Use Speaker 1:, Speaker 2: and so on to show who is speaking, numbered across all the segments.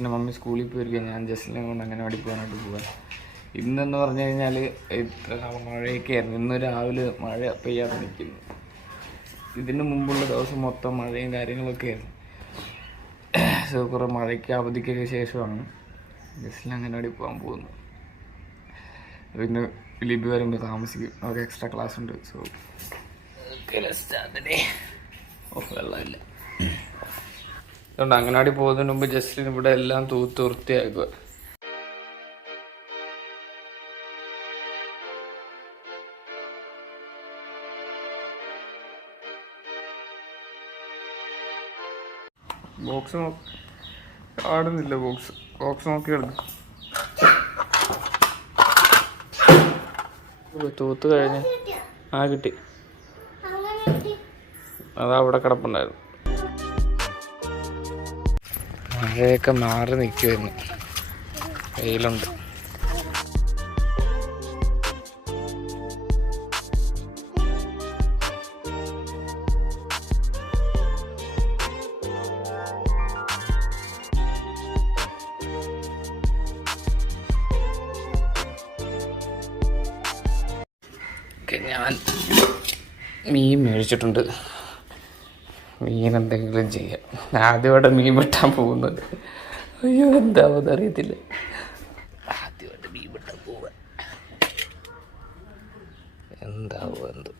Speaker 1: ജസ്റ്റിന്റെ mummy സ്കൂളിൽ പോയിരിക്കുക ഞാൻ ജസ്റ്റിനെ കൊണ്ട് അങ്ങനെ അടി പോകാനായിട്ട് പോകാൻ ഇന്നെന്ന് പറഞ്ഞു കഴിഞ്ഞാൽ ഇത്ര മഴയൊക്കെ ആയിരുന്നു. ഇന്ന് രാവിലെ മഴ പെയ്യാതെ നിൽക്കുന്നു. ഇതിന് മുമ്പുള്ള ദിവസം മൊത്തം മഴയും കാര്യങ്ങളൊക്കെ ആയിരുന്നു. സോ കുറേ മഴയ്ക്ക് അവധിക്കൊക്കെ ശേഷമാണ് ജസ്റ്റിന് അങ്ങനെ അടി പോകാൻ പോകുന്നു പിന്നെ ലിബി വരുമ്പോൾ താമസിക്കും. അവർക്ക് എക്സ്ട്രാ ക്ലാസ് ഉണ്ട്. സോ ഓ വെള്ളമില്ല. അതുകൊണ്ട് അങ്ങനാടി പോകുന്നതിന് മുമ്പ് ജസ്റ്റ് ഇവിടെ എല്ലാം തൂത്ത് വൃത്തിയാക്കുക. Box ആടുന്നില്ല box. ബോക്സ് നോക്കി എടുക്കും തൂത്ത് കഴിഞ്ഞ്. ആ കിട്ടി. അതാ അവിടെ കിടപ്പുണ്ടായിരുന്നു. മഴയൊക്കെ മാറി നിൽക്കുമായിരുന്നു വെയിലുണ്ട്. ഞാൻ മീൻ മേടിച്ചിട്ടുണ്ട്. മീൻ എന്തെങ്കിലും ചെയ്യാം ആദ്യമായിട്ട് മീൻ വെട്ടാൻ പോകുന്നത്. അയ്യോ എന്താവെന്ന് അറിയത്തില്ല. ആദ്യമായിട്ട് മീൻ വെട്ടാൻ പോവുക എന്താവോ എന്തോ.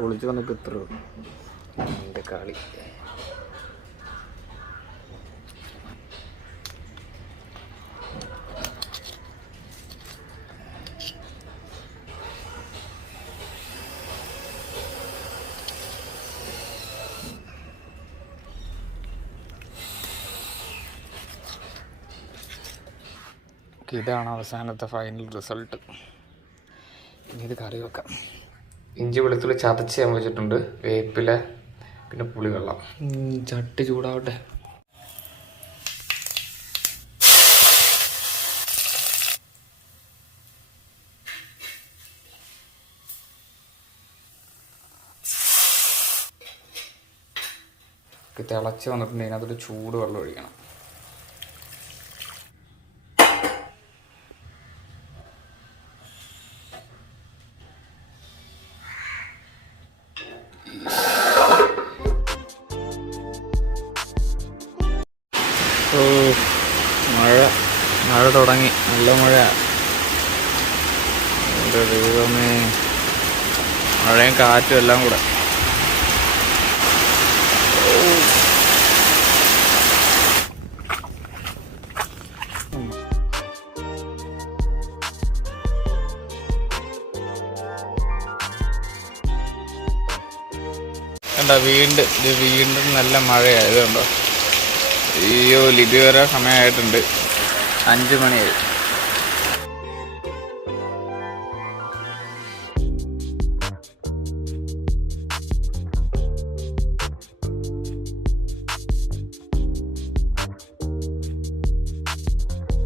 Speaker 1: ഒളിച്ചു വന്നപ്പോൾ ഇത്ര എന്റെ കളി. ഓക്കെ, ഇതാണ് അവസാനത്തെ ഫൈനൽ റിസൾട്ട് ഇനി ഇത് കറി വെക്കാം. ഇഞ്ചി വെളുത്തുള്ളി ചതച്ച് ഞാൻ വെച്ചിട്ടുണ്ട്. വേപ്പില പിന്നെ പുളി വെള്ളം ചട്ടി ചൂടാവട്ടെ. തിളച്ച് വന്നിട്ടുണ്ടെങ്കിൽ അതിനകത്തൊരു ചൂട് വെള്ളം ഒഴിക്കണം. ഓ മഴ. മഴ തുടങ്ങി. നല്ല മഴ. എന്റെ ദൈവമേ. മഴയും കാറ്റും എല്ലാം കൂടെ. വീണ്ടും ഇത് വീണ്ടും നല്ല മഴയായത് കണ്ടോ അയ്യോ ലിപി വരാൻ സമയമായിട്ടുണ്ട്. അഞ്ച് മണിയായി.